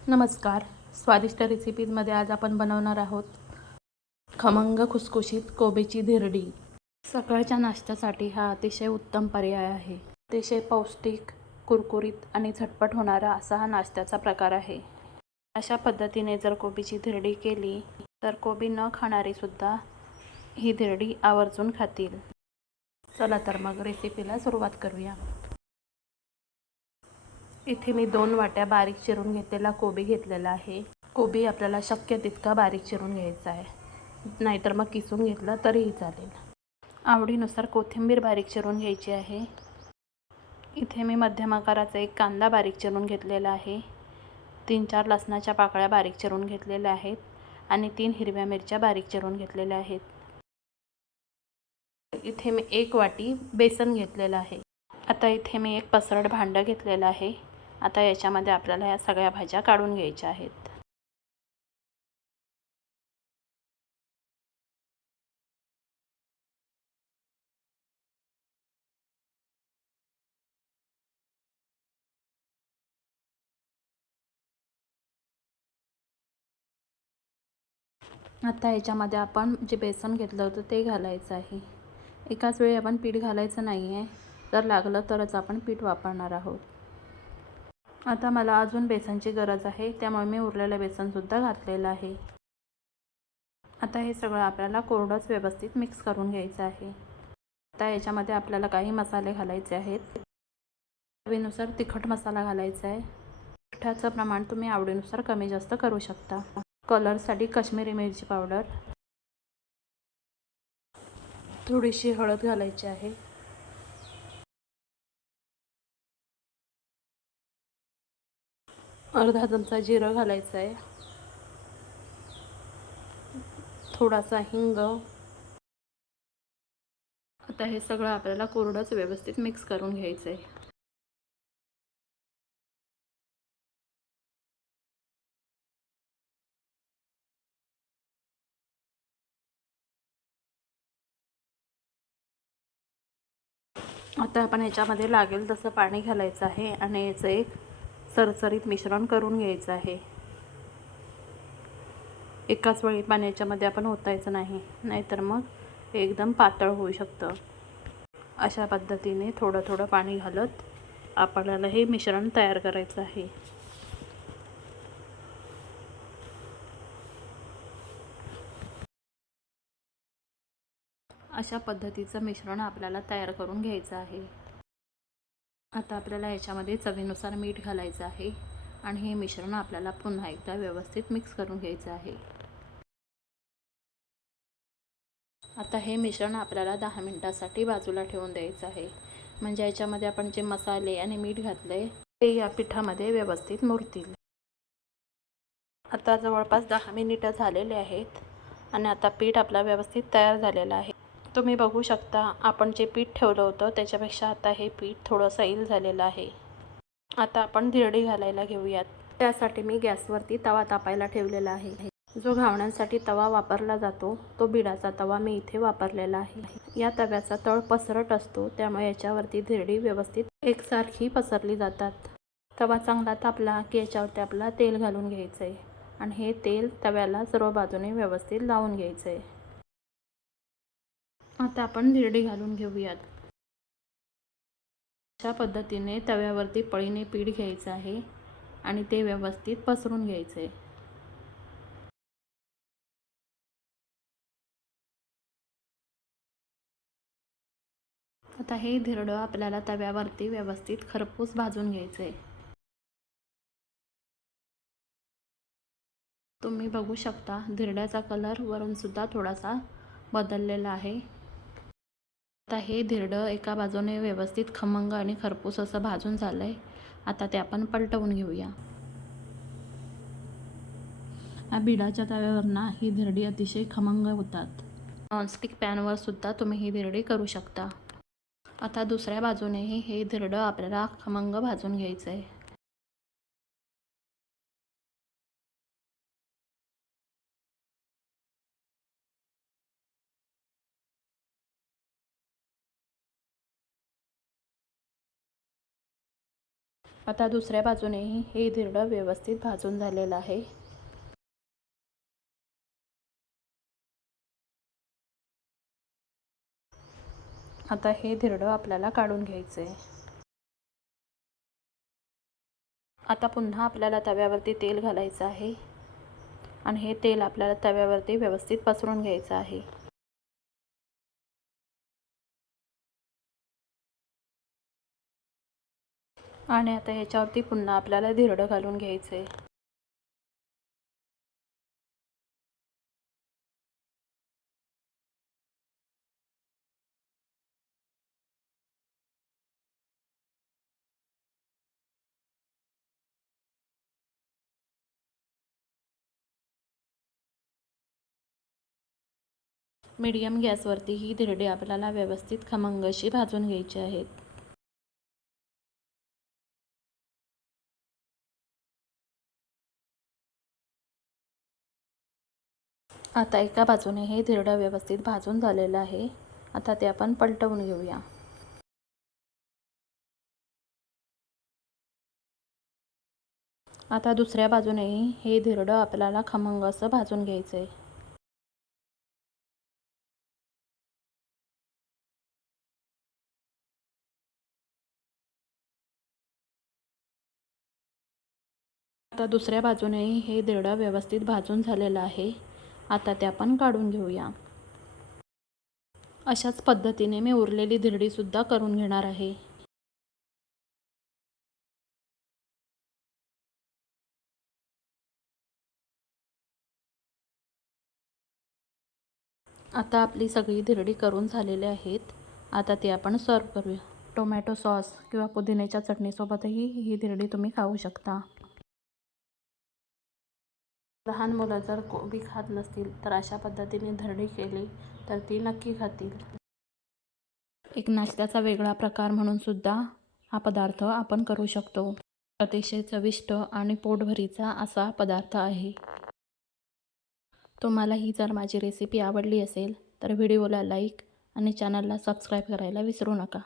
नमस्कार. स्वादिष्ट रेसिपीजमध्ये आज आपण बनवणार आहोत खमंग खुसखुशीत कोबीची धिरडी. सकाळच्या नाश्त्यासाठी हा अतिशय उत्तम पर्याय आहे. अतिशय पौष्टिक, कुरकुरीत आणि झटपट होणारा असा हा नाश्त्याचा प्रकार आहे. अशा पद्धतीने जर कोबीची धिरडी केली तर कोबी न खाणारी सुद्धा ही धिरडी आवर्जून खातील. चला तर मग रेसिपीला सुरुवात करूया. इथे मी 2 वाट्या बारीक चिरून घेतलेला कोबी घेतलेला आहे. कोबी आपल्याला शक्य तितका बारीक चिरून घ्यायचा आहे, नाहीतर मग किसून घेतलं तरीही चालेल. आवडीनुसार कोथिंबीर बारीक चिरून घ्यायची आहे. इथे मी मध्यम आकाराचा एक कांदा बारीक चिरून घेतलेला आहे. 3-4 लसणाच्या पाकळ्या बारीक चिरून घेतलेल्या आहेत आणि 3 हिरव्या मिरच्या बारीक चिरून घेतलेल्या आहेत. इथे मी 1 वाटी बेसन घेतलेलं आहे. आता इथे मी एक पसरट भांडं घेतलेलं आहे. आता याच्यामध्ये आपल्याला या सगळ्या भाज्या काढून घ्यायच्या आहेत. आता याच्यामध्ये आपण जे बेसन घेतलं होतं ते घालायचं आहे. एकाच वेळी आपण पीठ घालायचं नाही आहे, जर लागलं तरच आपण पीठ वापरणार आहोत. आता मला अजून बेसनची गरज आहे, त्यामुळे मी उरलेलं बेसनसुद्धा घातलेलं आहे. आता हे सगळं आपल्याला कोरडंच व्यवस्थित मिक्स करून घ्यायचं आहे. आता याच्यामध्ये आपल्याला काही मसाले घालायचे आहेत. चवीनुसार तिखट मसाला घालायचा आहे. तिखटाचं प्रमाण तुम्ही आवडीनुसार कमी जास्त करू शकता. कलरसाठी काश्मीरी मिरची पावडर, थोडीशी हळद घालायची आहे. अर्धा चमचा जिरं घालायचं आहे. थोडासा हिंग. आता हे सगळं आपल्याला कोरडंच व्यवस्थित मिक्स करून घ्यायचं आहे. आता आपण ह्याच्यामध्ये लागेल तसं पाणी घालायचं आहे आणि याचं एक सरसरीत मिश्रण करून घ्यायचं आहे. एकाच वेळी पाण्याच्यामध्ये आपण ओतायचं नाही, नाहीतर मग एकदम पातळ होऊ शकतं. अशा पद्धतीने थोडं थोडं पाणी घालत आपल्याला हे मिश्रण तयार करायचं आहे. अशा पद्धतीचं मिश्रण आपल्याला तयार करून घ्यायचं आहे. आता आपल्याला याच्यामध्ये चवीनुसार मीठ घालायचं आहे आणि हे मिश्रण आपल्याला पुन्हा एकदा व्यवस्थित मिक्स करून घ्यायचं आहे. आता हे मिश्रण आपल्याला 10 मिनिटांसाठी बाजूला ठेवून द्यायचं आहे, म्हणजे याच्यामध्ये आपण जे मसाले आणि मीठ घातले ते या पिठामध्ये व्यवस्थित मुरतील. आता जवळपास 10 मिनिटं झालेले आहेत आणि आता पीठ आपला व्यवस्थित तयार झालेलं आहे. तुम्ही बघू शकता, आपण जे पीठ ठेवलं होतं त्याच्यापेक्षा आता हे पीठ थोडं सैल झालेलं आहे. आता आपण धिरडी घालायला घेऊयात. त्यासाठी मी गॅसवरती तवा तापायला ठेवलेला आहे. जो घावण्यासाठी तवा वापरला जातो तो बिडाचा तवा मी इथे वापरलेला आहे. या तव्याचा तळ पसरट असतो, त्यामुळे याच्यावरती धिरडी व्यवस्थित एकसारखी पसरली जातात. तवा चांगला तापला की याच्यावरती आपल्याला तेल घालून घ्यायचं आहे आणि हे तेल तव्याला सर्व बाजूने व्यवस्थित लावून घ्यायचं आहे. आता आपण धिरडी घालून घेऊयात. अशा पद्धतीने तव्यावरती पळीने पीठ घ्यायचं आहे आणि ते व्यवस्थित पसरून घ्यायचं आहे. आता हे धिरडं आपल्याला तव्यावरती व्यवस्थित खरपूस भाजून घ्यायचं आहे. तुम्ही बघू शकता, धिरड्याचा कलर वरून सुद्धा थोडासा बदललेला आहे. आता हे धिरडं एका बाजूने व्यवस्थित खमंग आणि खरपूस असं भाजून झालं आहे. आता ते आपण पलटवून घेऊया. बिडाच्या तव्यावरनं ही धिरडी अतिशय खमंग होतात. नॉनस्टिक पॅनवर सुद्धा तुम्ही ही धिरडी करू शकता. आता दुसऱ्या बाजूनेही हे धिरडं आपल्याला खमंग भाजून घ्यायचं आहे. आता दुसऱ्या बाजूनेही हे धिरडं व्यवस्थित भाजून झालेलं आहे. आता हे धिरडं आपल्याला काढून घ्यायचं आहे. आता पुन्हा आपल्याला तव्यावरती तेल घालायचं आहे आणि हे तेल आपल्याला तव्यावरती व्यवस्थित पसरून घ्यायचं आहे. आणि आता ह्याच्यावरती पुन्हा आपल्याला धिरडं घालून घ्यायचं आहे. मीडियम गॅसवरती ही धिरडे आपल्याला व्यवस्थित खमंग अशी भाजून घ्यायची आहेत. आता एका बाजूने हे धिरडं व्यवस्थित भाजून झालेलं आहे. आता ते आपण पलटवून घेऊया. आता दुसऱ्या बाजूनेही हे धिरडं आपल्याला खमंग असं भाजून घ्यायचं आहे. आता दुसऱ्या बाजूनेही हे धिरडं व्यवस्थित भाजून झालेलं आहे. आता ते आपण काढून घेऊया. अशाच पद्धतीने मी उरलेली धिरडीसुद्धा करून घेणार आहे. आता आपली सगळी धिरडी करून झालेली आहेत. आता ती आपण सर्व करूया. टोमॅटो सॉस किंवा पुदिन्याच्या चटणीसोबतही ही धिरडी तुम्ही खाऊ शकता. लहान मुलं जर कोबी खात नसतील तर अशा पद्धतीने धिरडी केली तर ती नक्की खातील. एक नाश्त्याचा वेगळा प्रकार म्हणून सुद्धा हा पदार्थ आपण करू शकतो. अतिशय चविष्ट आणि पोटभरीचा असा पदार्थ आहे. तुम्हाला ही जर माझी रेसिपी आवडली असेल तर व्हिडिओला लाईक आणि चॅनलला सबस्क्राईब करायला विसरू नका.